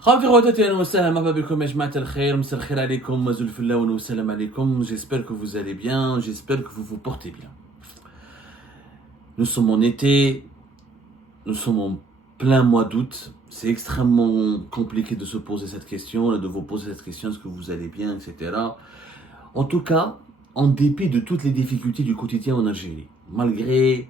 خواتي خواتاتي اهلا وسهلا مرحبا بكم يا جماعة الخير مساء الخير عليكم وزلف الله والسلام عليكم. J'espère que vous allez bien, j'espère que vous vous portez bien. Nous sommes en été, nous sommes en plein mois d'août. C'est extrêmement compliqué de se poser cette question, de vous poser cette question, est-ce que vous allez bien, etc. En tout cas, en dépit de toutes les difficultés du quotidien en Algérie, malgré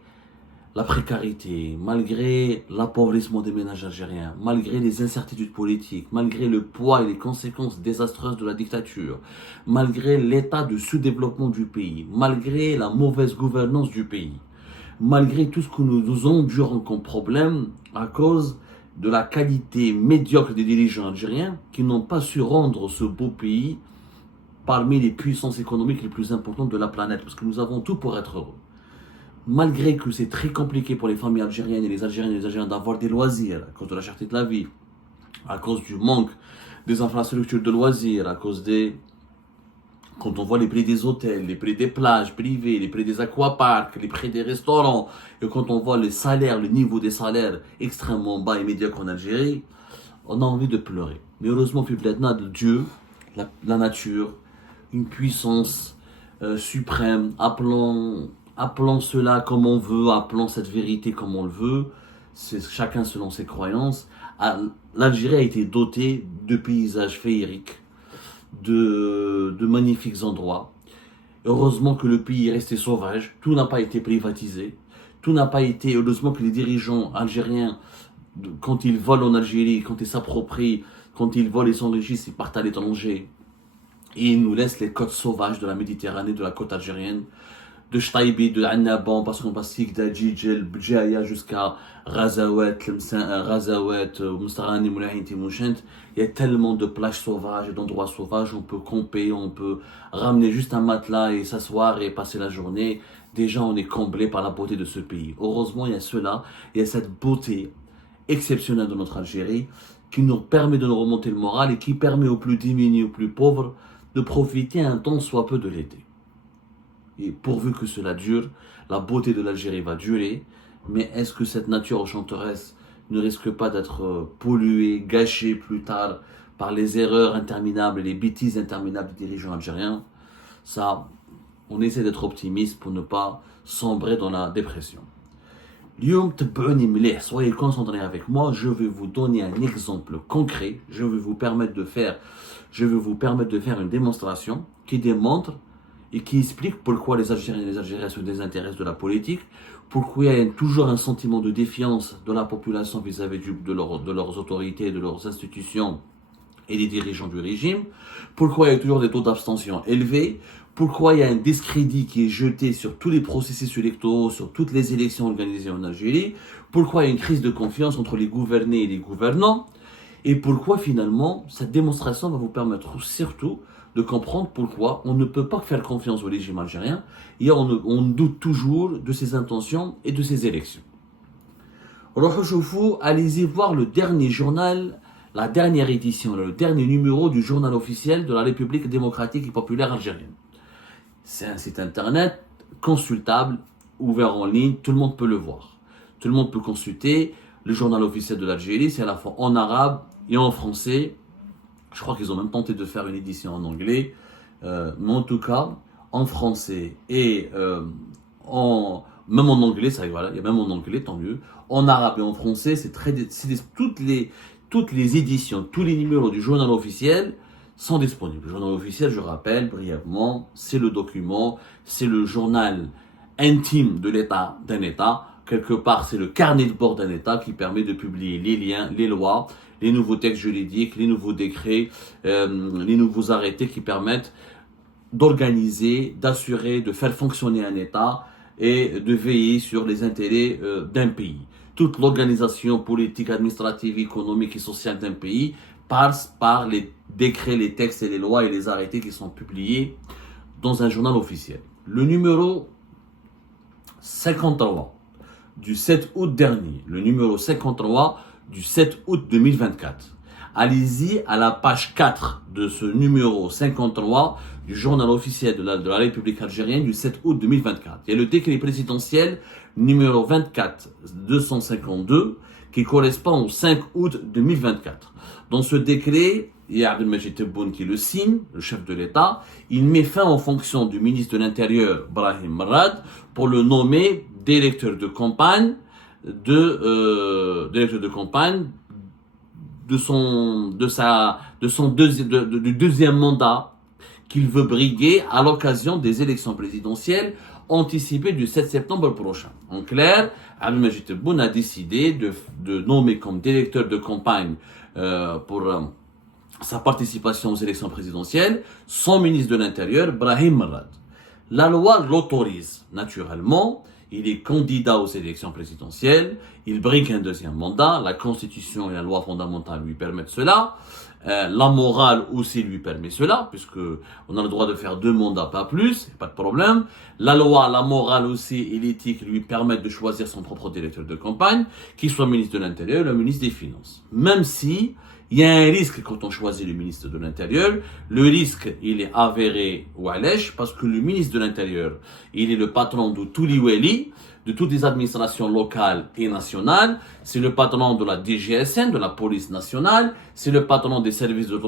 la précarité, malgré l'appauvrissement des ménages algériens, malgré les incertitudes politiques, malgré le poids et les conséquences désastreuses de la dictature, malgré l'état de sous-développement du pays, malgré la mauvaise gouvernance du pays, malgré tout ce que nous endurons comme problème à cause de la qualité médiocre des dirigeants algériens qui n'ont pas su rendre ce beau pays parmi les puissances économiques les plus importantes de la planète, parce que nous avons tout pour être heureux. Malgré que c'est très compliqué pour les familles algériennes et les Algériens d'avoir des loisirs à cause de la cherté de la vie, à cause du manque des infrastructures de loisirs, à cause des... Quand on voit les prix des hôtels, les prix des plages privées, les prix des aquaparks, les prix des restaurants, et quand on voit les salaires, le niveau des salaires extrêmement bas et médiocres en Algérie, on a envie de pleurer. Mais heureusement, Dieu, la nature, une puissance suprême, appelons cela comme on veut, appelons cette vérité comme on le veut, c'est chacun selon ses croyances. L'Algérie a été dotée de paysages féeriques, de magnifiques endroits. Heureusement que le pays est resté sauvage, tout n'a pas été privatisé, tout n'a pas été, heureusement que les dirigeants algériens, quand ils volent en Algérie, quand ils s'approprient, quand ils volent et s'enrichissent, ils partent à l'étranger. Et ils nous laissent les côtes sauvages de la Méditerranée, de la côte algérienne, de Chtaïbi, de Annaban, parce qu'on passe d'Adjidjel, Bdjaya jusqu'à Razawet, Moustarani, Moulahin, Timouchent. Il y a tellement de plages sauvages et d'endroits sauvages, on peut camper, on peut ramener juste un matelas et s'asseoir et passer la journée. Déjà, on est comblé par la beauté de ce pays. Heureusement, il y a cela, il y a cette beauté exceptionnelle de notre Algérie qui nous permet de nous remonter le moral et qui permet aux plus démunis, aux plus pauvres, de profiter un temps soit peu de l'été. Et pourvu que cela dure, la beauté de l'Algérie va durer. Mais est-ce que cette nature enchanteresse ne risque pas d'être polluée, gâchée plus tard par les erreurs interminables et les bêtises interminables des dirigeants algériens? Ça, on essaie d'être optimiste pour ne pas sombrer dans la dépression. Soyez concentrés avec moi, je vais vous donner un exemple concret. Je vais vous permettre de faire une démonstration qui démontre et qui explique pourquoi les Algériens et les Algériennes se désintéressent de la politique, pourquoi il y a toujours un sentiment de défiance de la population vis-à-vis de leurs autorités, de leurs institutions et des dirigeants du régime, pourquoi il y a toujours des taux d'abstention élevés, pourquoi il y a un discrédit qui est jeté sur tous les processus électoraux, sur toutes les élections organisées en Algérie, pourquoi il y a une crise de confiance entre les gouvernés et les gouvernants, et pourquoi finalement cette démonstration va vous permettre surtout de comprendre pourquoi on ne peut pas faire confiance au régime algérien et on doute toujours de ses intentions et de ses élections. Allez-y voir le dernier journal, la dernière édition, le dernier numéro du journal officiel de la République démocratique et populaire algérienne. C'est un site internet consultable, ouvert en ligne, tout le monde peut le voir. Tout le monde peut consulter le journal officiel de l'Algérie, c'est à la fois en arabe et en français. Je crois qu'ils ont même tenté de faire une édition en anglais, mais en tout cas, en français et même en anglais, ça, voilà, il y a même en anglais, tant mieux. En arabe et en français, toutes les éditions, tous les numéros du journal officiel sont disponibles. Le journal officiel, je rappelle brièvement, c'est le document, c'est le journal intime de l'État, d'un État. Quelque part, c'est le carnet de bord d'un État qui permet de publier les liens, les lois, les nouveaux textes juridiques, les nouveaux décrets, les nouveaux arrêtés qui permettent d'organiser, d'assurer, de faire fonctionner un État et de veiller sur les intérêts d'un pays. Toute l'organisation politique, administrative, économique et sociale d'un pays passe par les décrets, les textes et les lois et les arrêtés qui sont publiés dans un journal officiel. Le numéro 53 du 7 août dernier, le numéro 53 du 7 août 2024. Allez-y à la page 4 de ce numéro 53 du journal officiel de la République algérienne du 7 août 2024. Il y a le décret présidentiel numéro 24-252 qui correspond au 5 août 2024. Dans ce décret, il y a Abdelmajid Tebboune qui le signe, le chef de l'État. Il met fin aux fonctions du ministre de l'Intérieur, Brahim Merad, pour le nommer directeur de campagne du deuxième mandat qu'il veut briguer à l'occasion des élections présidentielles anticipées du 7 septembre prochain. En clair, Abdelmajid Tebboune a décidé de nommer comme directeur de campagne pour sa participation aux élections présidentielles son ministre de l'Intérieur, Brahim Merad. La loi l'autorise, naturellement. Il est candidat aux élections présidentielles, il brigue un deuxième mandat, la Constitution et la loi fondamentale lui permettent cela, la morale aussi lui permet cela, puisque on a le droit de faire 2 mandats, pas plus, pas de problème. La loi, la morale aussi et l'éthique lui permettent de choisir son propre directeur de campagne, qu'il soit ministre de l'Intérieur ou le ministre des Finances. Même si il y a un risque quand on choisit le ministre de l'Intérieur. Le risque, il est avéré ou allège parce que le ministre de l'Intérieur, il est le patron de tous les wali, de toutes les administrations locales et nationales. C'est le patron de la DGSN, de la police nationale. C'est le patron des services de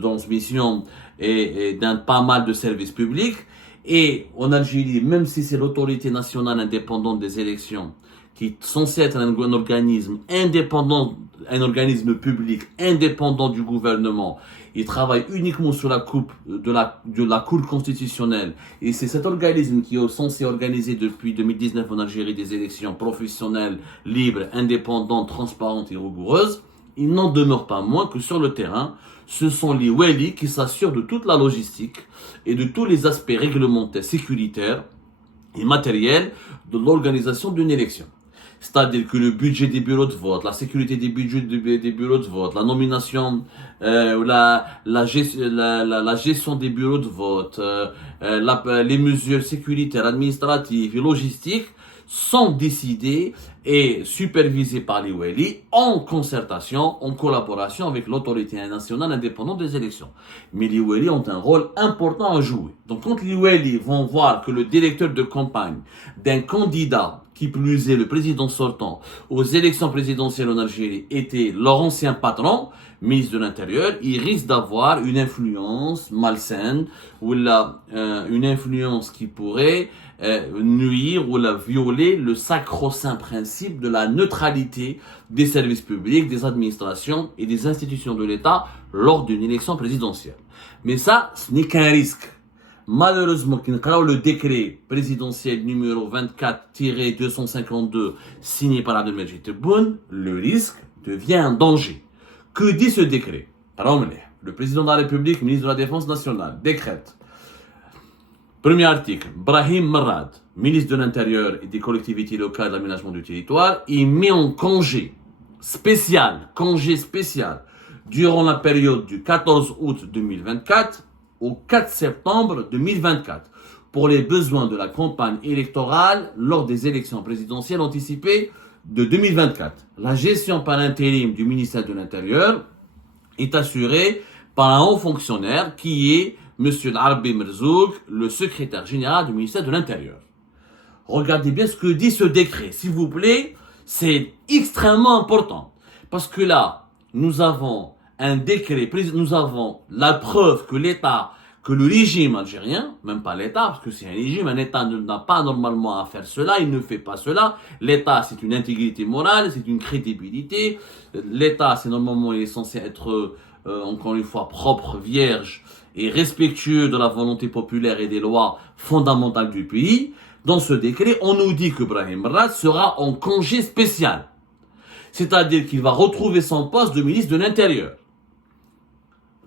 transmission et d'un pas mal de services publics. Et en Algérie, même si c'est l'autorité nationale indépendante des élections, qui est censé être un organisme indépendant, un organisme public indépendant du gouvernement, il travaille uniquement sous la coupe de la Cour constitutionnelle. Et c'est cet organisme qui est censé organiser depuis 2019 en Algérie des élections professionnelles, libres, indépendantes, transparentes et rigoureuses. Il n'en demeure pas moins que sur le terrain, ce sont les wali qui s'assurent de toute la logistique et de tous les aspects réglementaires, sécuritaires et matériels de l'organisation d'une élection. C'est-à-dire que le budget des bureaux de vote, la sécurité des budgets des bureaux de vote, la nomination, la gestion des bureaux de vote, les mesures sécuritaires, administratives et logistiques sont décidées et supervisées par les wali en concertation, en collaboration avec l'autorité nationale indépendante des élections. Mais les wali ont un rôle important à jouer. Donc quand les wali vont voir que le directeur de campagne d'un candidat, qui plus est le président sortant, aux élections présidentielles en Algérie était leur ancien patron, ministre de l'Intérieur, il risque d'avoir une influence malsaine ou une influence qui pourrait nuire ou violer le sacro-saint principe de la neutralité des services publics, des administrations et des institutions de l'État lors d'une élection présidentielle. Mais ça, ce n'est qu'un risque. Malheureusement, le décret présidentiel numéro 24-252 signé par Abdelmajid Tebboune, le risque devient un danger. Que dit ce décret? Le président de la République, ministre de la Défense nationale, décrète. Premier article, Brahim Merad, ministre de l'Intérieur et des collectivités locales et de l'aménagement du territoire, il met en congé spécial, durant la période du 14 août 2024 au 4 septembre 2024 pour les besoins de la campagne électorale lors des élections présidentielles anticipées de 2024. La gestion par intérim du ministère de l'Intérieur est assurée par un haut fonctionnaire qui est M. Arbi Merzouk, le secrétaire général du ministère de l'Intérieur. Regardez bien ce que dit ce décret, s'il vous plaît, c'est extrêmement important. Parce que là, nous avons un décret, nous avons la preuve que l'État, que le régime algérien, même pas l'État, parce que c'est un régime, un État n'a pas normalement à faire cela, il ne fait pas cela. L'État, c'est une intégrité morale, c'est une crédibilité. L'État, c'est normalement, il est censé être, encore une fois, propre, vierge et respectueux de la volonté populaire et des lois fondamentales du pays. Dans ce décret, on nous dit que Brahim Merad sera en congé spécial. C'est-à-dire qu'il va retrouver son poste de ministre de l'Intérieur.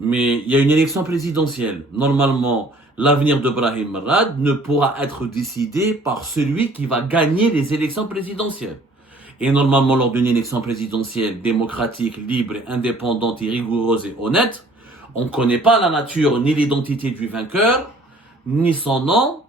Mais il y a une élection présidentielle. Normalement, l'avenir de Brahim Merad ne pourra être décidé par celui qui va gagner les élections présidentielles. Et normalement, lors d'une élection présidentielle démocratique, libre, indépendante et rigoureuse et honnête, on ne connaît pas la nature ni l'identité du vainqueur, ni son nom,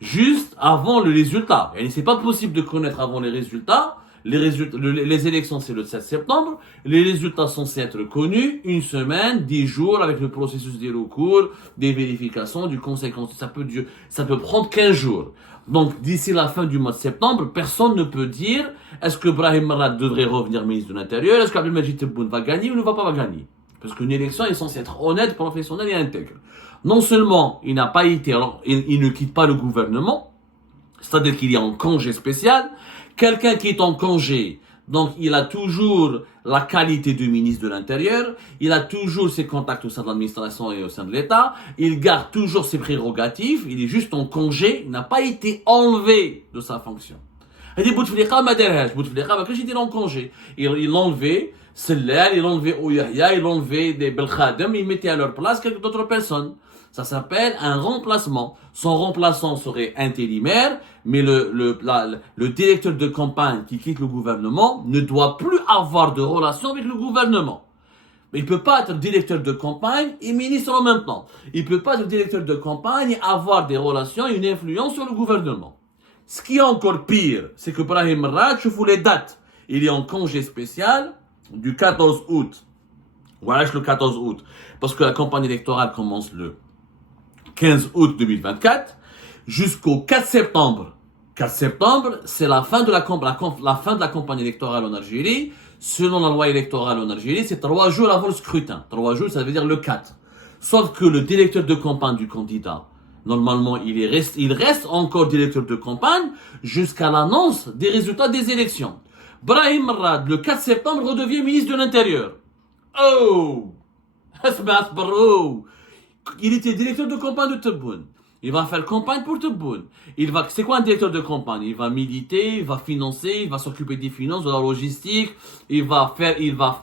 juste avant le résultat. Et c'est pas possible de connaître avant les résultats Les élections, c'est le 7 septembre. Les résultats sont censés être connus 1 semaine, 10 jours, avec le processus des recours, des vérifications, du conseil constitutionnel. Ça peut prendre 15 jours. Donc, d'ici la fin du mois de septembre, personne ne peut dire est-ce que Brahim Marad devrait revenir ministre de l'Intérieur, est-ce qu'Abdelmajid Tebboune va gagner ou ne va pas gagner. Parce qu'une élection est censée être honnête, professionnelle et intègre. Non seulement il n'a pas été, alors il ne quitte pas le gouvernement, c'est-à-dire qu'il est en congé spécial. Quelqu'un qui est en congé, donc il a toujours la qualité de ministre de l'Intérieur, il a toujours ses contacts au sein de l'administration et au sein de l'État, il garde toujours ses prérogatives, il est juste en congé, il n'a pas été enlevé de sa fonction. Il dit Bouteflika ma derhaj, Bouteflika ma il est en congé. Il enlevait Sellal, il enlevait Ouyahia, il enlevait des Belkhadem, il mettait à leur place quelques autres personnes. Ça s'appelle un remplacement. Son remplaçant serait intérimaire, mais le directeur de campagne qui quitte le gouvernement ne doit plus avoir de relation avec le gouvernement. Mais il ne peut pas être directeur de campagne et ministre en même temps. Il ne peut pas être directeur de campagne et avoir des relations et une influence sur le gouvernement. Ce qui est encore pire, c'est que Brahim Marad, je vous les dates. Il est en congé spécial du 14 août. Voilà, le 14 août. Parce que la campagne électorale commence le 15 août 2024 jusqu'au 4 septembre. 4 septembre, c'est la fin de la campagne électorale en Algérie. Selon la loi électorale en Algérie, c'est 3 jours avant le scrutin. 3 jours, ça veut dire le 4. Sauf que le directeur de campagne du candidat, normalement, il reste encore directeur de campagne jusqu'à l'annonce des résultats des élections. Brahim Marad, le 4 septembre, redevient ministre de l'Intérieur. Oh! Il était directeur de campagne de Tebboune. Il va faire campagne pour Tebboune. C'est quoi un directeur de campagne? Il va militer, il va financer, il va s'occuper des finances, de la logistique, il va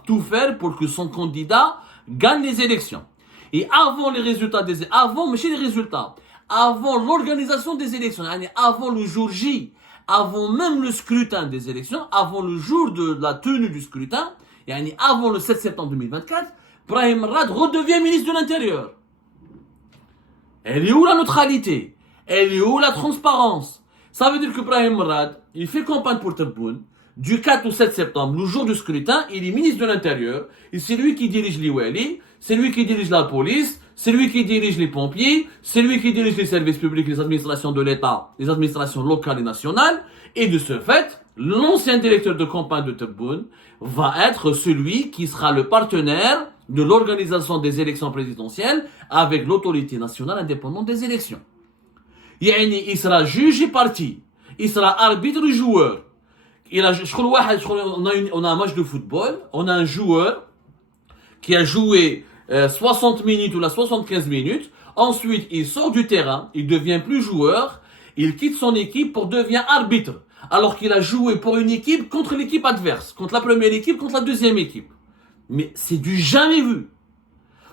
tout faire pour que son candidat gagne les élections. Et avant les résultats avant l'organisation des élections, avant le jour J, avant même le scrutin des élections, avant le jour de la tenue du scrutin, avant le 7 septembre 2024, Brahim Marad redevient ministre de l'Intérieur. Elle est où la neutralité? Elle est où la transparence? Ça veut dire que Brahim Marad, il fait campagne pour Tebboune. Du 4 au 7 septembre, le jour du scrutin, il est ministre de l'Intérieur. Et c'est lui qui dirige les Wali, c'est lui qui dirige la police, c'est lui qui dirige les pompiers, c'est lui qui dirige les services publics, les administrations de l'État, les administrations locales et nationales. Et de ce fait, l'ancien directeur de campagne de Tebboune va être celui qui sera le partenaire de l'organisation des élections présidentielles avec l'autorité nationale indépendante des élections. Il sera juge et parti. Il sera arbitre et joueur. On a un match de football, on a un joueur qui a joué 60 minutes ou 75 minutes. Ensuite, il sort du terrain, il devient plus joueur, il quitte son équipe pour devenir arbitre. Alors qu'il a joué pour une équipe contre l'équipe adverse, contre la première équipe, contre la deuxième équipe. Mais c'est du jamais vu.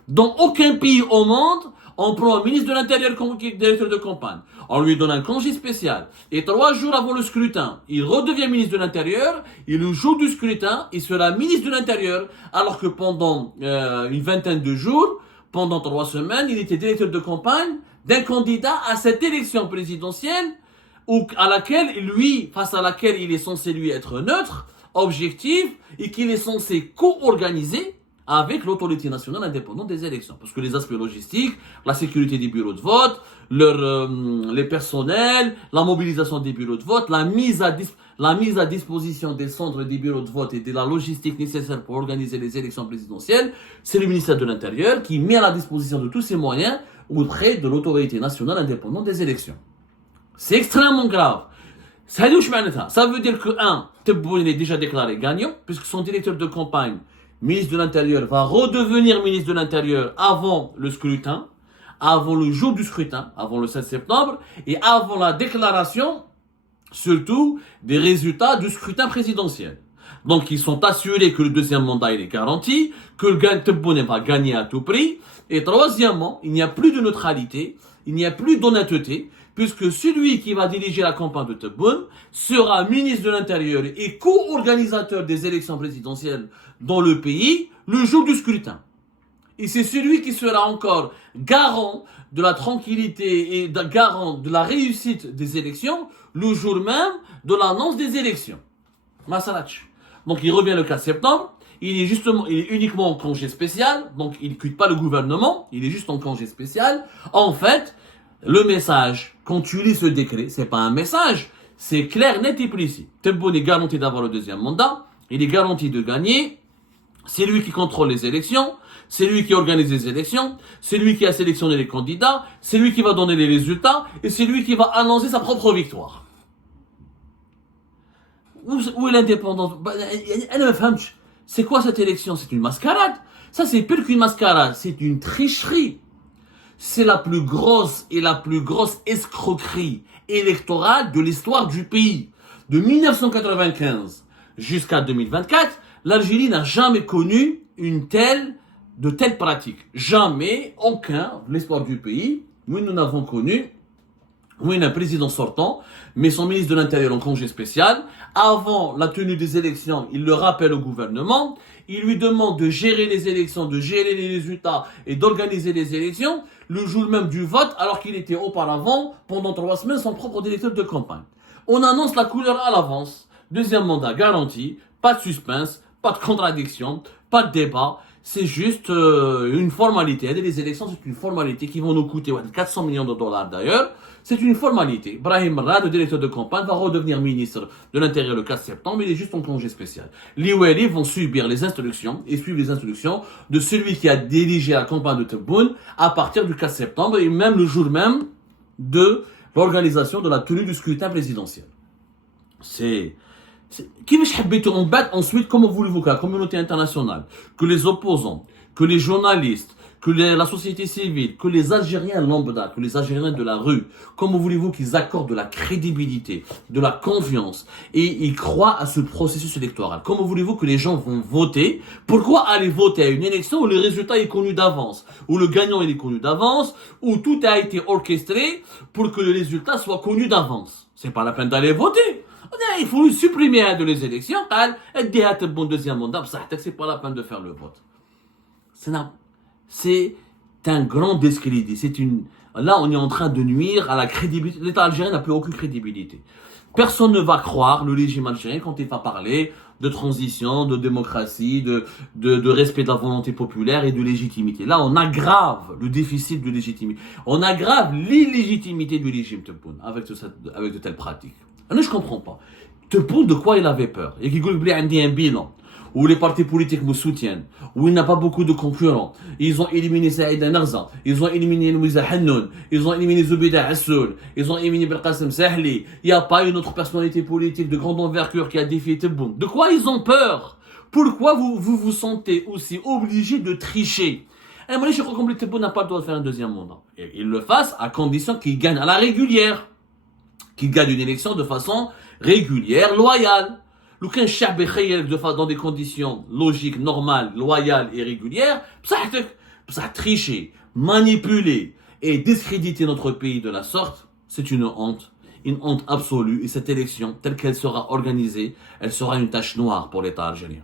Dans aucun pays au monde, on prend un ministre de l'Intérieur comme directeur de campagne. On lui donne un congé spécial. Et 3 jours avant le scrutin, il redevient ministre de l'Intérieur. Et le jour du scrutin, il sera ministre de l'Intérieur. Alors que pendant une vingtaine de jours, pendant 3 semaines, il était directeur de campagne d'un candidat à cette élection présidentielle face à laquelle il est censé lui être neutre, objectif, et qu'il est censé co-organiser avec l'autorité nationale indépendante des élections. Parce que les aspects logistiques, la sécurité des bureaux de vote, les personnels, la mobilisation des bureaux de vote, la mise à disposition des centres des bureaux de vote et de la logistique nécessaire pour organiser les élections présidentielles, c'est le ministère de l'Intérieur qui met à la disposition de tous ces moyens auprès de l'autorité nationale indépendante des élections. C'est extrêmement grave. Ça veut dire que, Tebboune est déjà déclaré gagnant, puisque son directeur de campagne, ministre de l'Intérieur, va redevenir ministre de l'Intérieur avant le scrutin, avant le jour du scrutin, avant le 7 septembre, et avant la déclaration, surtout, des résultats du scrutin présidentiel. Donc, ils sont assurés que le deuxième mandat, il est garanti, que le Tebboune va gagner à tout prix, et troisièmement, il n'y a plus de neutralité, il n'y a plus d'honnêteté, puisque celui qui va diriger la campagne de Tebboune sera ministre de l'Intérieur et co-organisateur des élections présidentielles dans le pays le jour du scrutin. Et c'est celui qui sera encore garant de la tranquillité et garant de la réussite des élections le jour même de l'annonce des élections. Masalatch. Donc il revient le 4 septembre, il est uniquement en congé spécial, donc il ne quitte pas le gouvernement, il est juste en congé spécial. En fait, le message, quand tu lis ce décret, c'est pas un message, c'est clair, net et précis. Tebboune est garanti d'avoir le deuxième mandat, il est garanti de gagner, c'est lui qui contrôle les élections, c'est lui qui organise les élections, c'est lui qui a sélectionné les candidats, c'est lui qui va donner les résultats, et c'est lui qui va annoncer sa propre victoire. Où est l'indépendance? Elle ne femme. C'est quoi cette élection? C'est une mascarade. Ça, c'est pire qu'une mascarade. C'est une tricherie. C'est la plus grosse escroquerie électorale de l'histoire du pays. De 1995 jusqu'à 2024, l'Algérie n'a jamais connu de telles pratiques. Jamais, aucun, de l'histoire du pays, nous n'avons connu un président sortant, mais son ministre de l'Intérieur en congé spécial. Avant la tenue des élections, il le rappelle au gouvernement. Il lui demande de gérer les élections, de gérer les résultats et d'organiser les élections le jour même du vote, alors qu'il était auparavant, pendant 3 semaines, son propre directeur de campagne. On annonce la couleur à l'avance. Deuxième mandat garanti, pas de suspense, pas de contradiction, pas de débat. C'est juste une formalité. Les élections, c'est une formalité qui vont nous coûter 400 millions de dollars d'ailleurs. C'est une formalité. Brahim Rad, le directeur de campagne, va redevenir ministre de l'Intérieur le 4 septembre. Il est juste en congé spécial. Les Ouali vont subir les instructions et suivre les instructions de celui qui a dirigé la campagne de Tebboune à partir du 4 septembre et même le jour même de l'organisation de la tenue du scrutin présidentiel. On bat ensuite, comment voulez-vous que la communauté internationale, que les opposants, que les journalistes, que la société civile, que les Algériens lambda, que les Algériens de la rue, comment voulez-vous qu'ils accordent de la crédibilité, de la confiance et ils croient à ce processus électoral? Comment voulez-vous que les gens vont voter? Pourquoi aller voter à une élection où le résultat est connu d'avance, où le gagnant est connu d'avance, où tout a été orchestré pour que le résultat soit connu d'avance? C'est pas la peine d'aller voter. Il faut supprimer de les élections, et bon deuxième mandat, c'est pas la peine de faire le vote. C'est un grand discrédit. Là, on est en train de nuire à la crédibilité. L'État algérien n'a plus aucune crédibilité. Personne ne va croire le régime algérien quand il va parler de transition, de démocratie, de respect de la volonté populaire et de légitimité. Là, on aggrave le déficit de légitimité. On aggrave l'illégitimité du régime Tebboune avec de telles pratiques. Je comprends pas. Tebboune, de quoi il avait peur? Il y a un bilan où les partis politiques me soutiennent, où il n'y a pas beaucoup de concurrents. Ils ont éliminé Saïd Narza, ils ont éliminé Louisa Hannoun, ils ont éliminé Zoubida Assoul, ils ont éliminé Belkacem Sahli. Il n'y a pas une autre personnalité politique de grande envergure qui a défié Tebboune. De quoi ils ont peur? Pourquoi vous sentez aussi obligé de tricher? Et moi, je crois que Tebboune n'a pas le droit de faire un deuxième mandat. Et il le fasse à condition qu'il gagne à la régulière. Qu'il gagne une élection de façon régulière, loyale. L'aucun chab dans des conditions logiques, normales, loyales et régulières, ça tricher, manipuler et discréditer notre pays de la sorte, c'est une honte absolue. Et cette élection, telle qu'elle sera organisée, elle sera une tache noire pour l'État algérien.